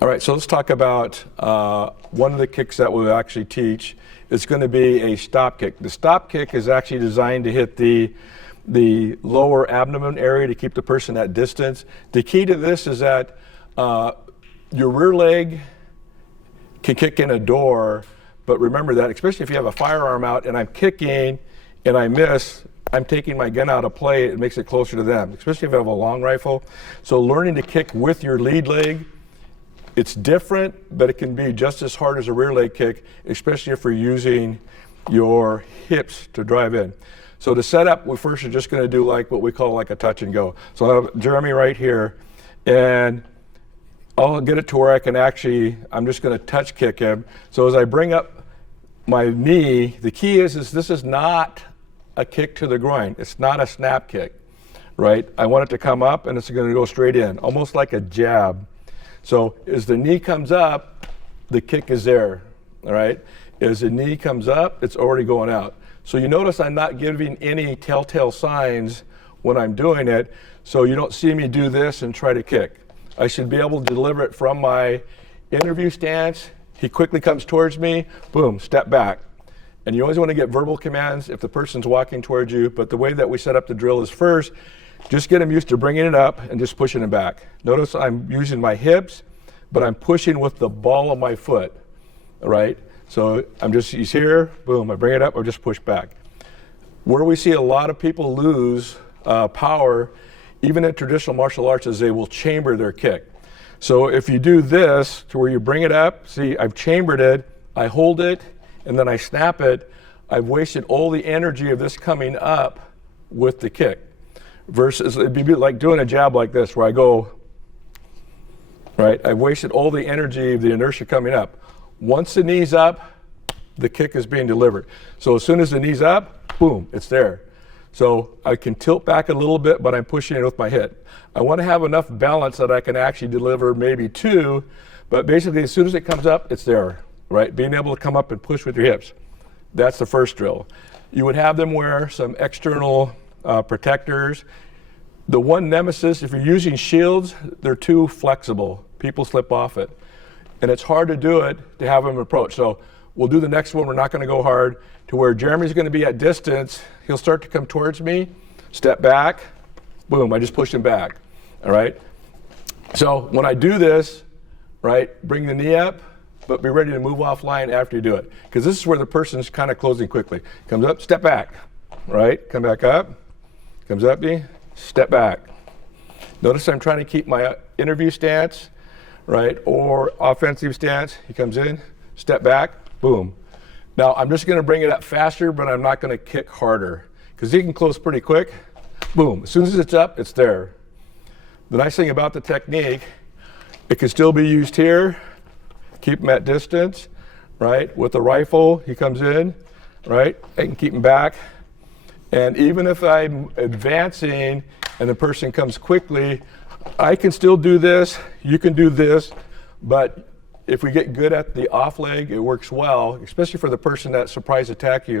All right, so let's talk about one of the kicks that we'll actually teach. It's going to be a stop kick. The stop kick is actually designed to hit the lower abdomen area to keep the person at distance. The key to this is that your rear leg can kick in a door, but remember that, especially if you have a firearm out and I'm kicking and I miss, I'm taking my gun out of play, it makes it closer to them, especially if you have a long rifle. So learning to kick with your lead leg, it's different, but it can be just as hard as a rear leg kick, especially if you're using your hips to drive in. So to set up, we first are just going to do like what we call like a touch and go. So I have Jeremy right here, and I'll get it to where I can actually, I'm just going to touch kick him. So as I bring up my knee, the key is this is not a kick to the groin. It's not a snap kick, right? I want it to come up and it's going to go straight in, almost like a jab. So as the knee comes up, the kick is there, all right? As the knee comes up, it's already going out. So you notice I'm not giving any telltale signs when I'm doing it, so you don't see me do this and try to kick. I should be able to deliver it from my interview stance. He quickly comes towards me, boom, step back. And you always want to get verbal commands if the person's walking towards you, but the way that we set up the drill is first, just get him used to bringing it up and just pushing him back. Notice I'm using my hips, but I'm pushing with the ball of my foot, all right? So he's here, boom, I bring it up, or just push back. Where we see a lot of people lose power, even in traditional martial arts, is they will chamber their kick. So if you do this, to where you bring it up, see, I've chambered it, I hold it, and then I snap it, I've wasted all the energy of this coming up with the kick. Versus, it'd be like doing a jab like this, where I go, right? I've wasted all the energy of the inertia coming up. Once the knee's up, the kick is being delivered. So as soon as the knee's up, boom, it's there. So I can tilt back a little bit, but I'm pushing it with my hip. I want to have enough balance that I can actually deliver maybe two, but basically as soon as it comes up, it's there, right? Being able to come up and push with your hips. That's the first drill. You would have them wear some external protectors. The one nemesis, if you're using shields, they're too flexible. People slip off it. And it's hard to do it to have them approach. So we'll do the next one. We're not going to go hard to where Jeremy's going to be at distance. He'll start to come towards me, step back, boom, I just push him back, all right? So when I do this, right, bring the knee up, but be ready to move offline after you do it. Because this is where the person's kind of closing quickly. Comes up, step back, right? Come back up, comes up, step back. Notice I'm trying to keep my interview stance, right, or offensive stance. He comes in, step back, boom. Now I'm just going to bring it up faster, but I'm not going to kick harder because he can close pretty quick. Boom. As soon as it's up, it's there. The nice thing about the technique, it can still be used here. Keep him at distance, right? With the rifle, he comes in, right? I can keep him back. And even if I'm advancing and the person comes quickly, I can still do this, you can do this, but if we get good at the off leg, it works well, especially for the person that surprise attack you.